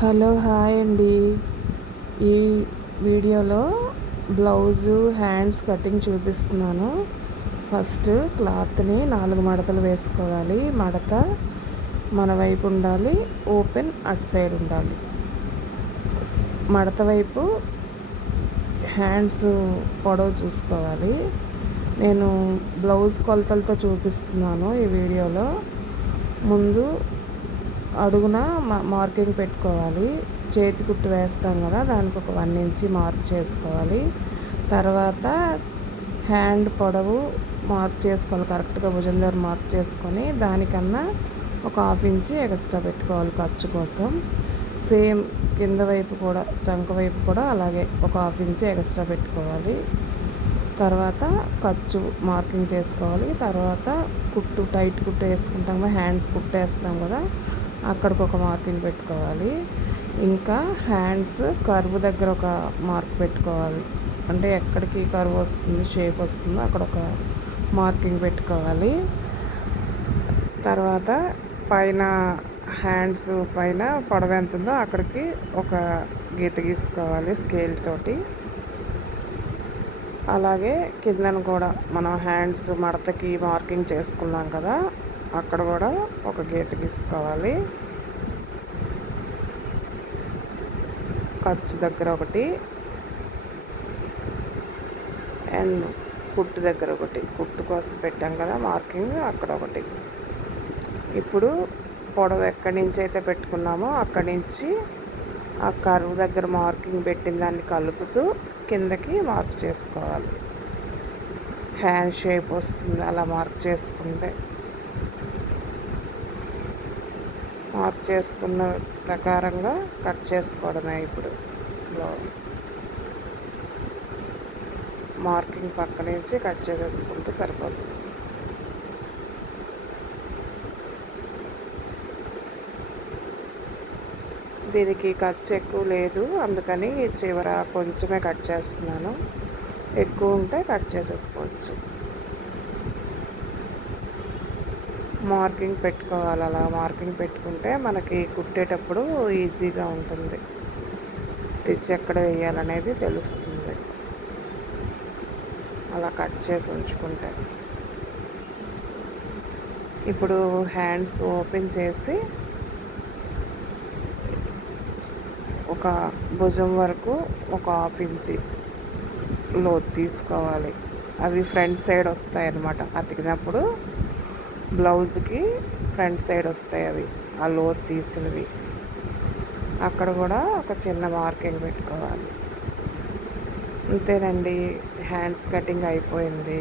Hello hi అండి. ఈ వీడియోలో బ్లౌజు హ్యాండ్స్ కటింగ్ చూపిస్తున్నాను. ఫస్ట్ క్లాత్ని 4 మడతలు వేసుకోవాలి. మడత మన వైపు ఉండాలి, ఓపెన్ అటు సైడ్ ఉండాలి. మడత వైపు హ్యాండ్స్ పొడవు చూసుకోవాలి. నేను బ్లౌజ్ కొలతలతో చూపిస్తున్నాను ఈ వీడియోలో. ముందు అడుగున మార్కింగ్ పెట్టుకోవాలి. చేతి కుట్టు వేస్తాం కదా, దానికి ఒక 1 ఇంచ్ మార్క్ చేసుకోవాలి. తర్వాత హ్యాండ్ పొడవు మార్క్ చేసుకోవాలి. కరెక్ట్గా భుజం దగ్గర మార్క్ చేసుకొని దానికన్నా ఒక 1/2 ఇంచ్ ఎక్స్ట్రా పెట్టుకోవాలి ఖర్చు కోసం. సేమ్ కింద వైపు కూడా, చంక వైపు కూడా అలాగే ఒక 1/2 ఇంచ్ ఎక్స్ట్రా పెట్టుకోవాలి. తర్వాత ఖర్చు మార్కింగ్ చేసుకోవాలి. తర్వాత కుట్టు టైట్ కుట్టు వేసుకుంటాం కదా, హ్యాండ్స్ కుట్టేస్తాం కదా, అక్కడికి ఒక మార్కింగ్ పెట్టుకోవాలి. ఇంకా హ్యాండ్స్ కర్వ్ దగ్గర ఒక మార్క్ పెట్టుకోవాలి. అంటే ఎక్కడికి కర్వ్ వస్తుంది, షేప్ వస్తుందో అక్కడ ఒక మార్కింగ్ పెట్టుకోవాలి. తర్వాత పైన హ్యాండ్స్ పైన పొడవు ఎంత ఉందో అక్కడికి ఒక గీత గీసుకోవాలి స్కేల్ తోటి. అలాగే కిందను కూడా మనం హ్యాండ్స్ మడతకి మార్కింగ్ చేసుకున్నాం కదా, అక్కడ కూడా ఒక గీత గీసుకోవాలి. ఖర్చు దగ్గర ఒకటి అండ్ కుట్టు దగ్గర ఒకటి, కుట్టు కోసం పెట్టాం కదా మార్కింగ్, అక్కడ ఒకటి. ఇప్పుడు పొడవు ఎక్కడి నుంచి అయితే పెట్టుకున్నామో అక్కడి నుంచి ఆ కర్వ్ దగ్గర మార్కింగ్ పెట్టిన దాన్ని కలుపుతూ కిందకి మార్క్ చేసుకోవాలి. హ్యాండ్ షేప్ వస్తుంది అలా మార్క్ చేసుకుంటే. మార్క్ చేసుకున్న ప్రకారంగా కట్ చేసుకోవడమే. ఇప్పుడు మార్కింగ్ పక్క నుంచి కట్ చేసేసుకుంటే సరిపోతుంది. దీనికి ఖర్చు ఎక్కువ లేదు, అందుకని చివర కొంచెమే కట్ చేస్తున్నాను. ఎక్కువ ఉంటే కట్ చేసేసుకోవచ్చు. మార్కింగ్ పెట్టుకోవాలి. అలా మార్కింగ్ పెట్టుకుంటే మనకి కుట్టేటప్పుడు ఈజీగా ఉంటుంది. స్టిచ్ ఎక్కడ వేయాలనేది తెలుస్తుంది అలా కట్ చేసి ఉంచుకుంటే. ఇప్పుడు హ్యాండ్స్ ఓపెన్ చేసి ఒక భుజం వరకు ఒక 1/2 ఇంచ్ లోతు తీసుకోవాలి. అవి ఫ్రంట్ సైడ్ వస్తాయి అన్నమాట. అతికినప్పుడు బ్లౌజ్కి ఫ్రంట్ సైడ్ వస్తాయి అవి, ఆ లోతు తీసినవి. అక్కడ కూడా ఒక చిన్న మార్కింగ్ పెట్టుకోవాలి. అంతేనండి, హ్యాండ్స్ కటింగ్ అయిపోయింది.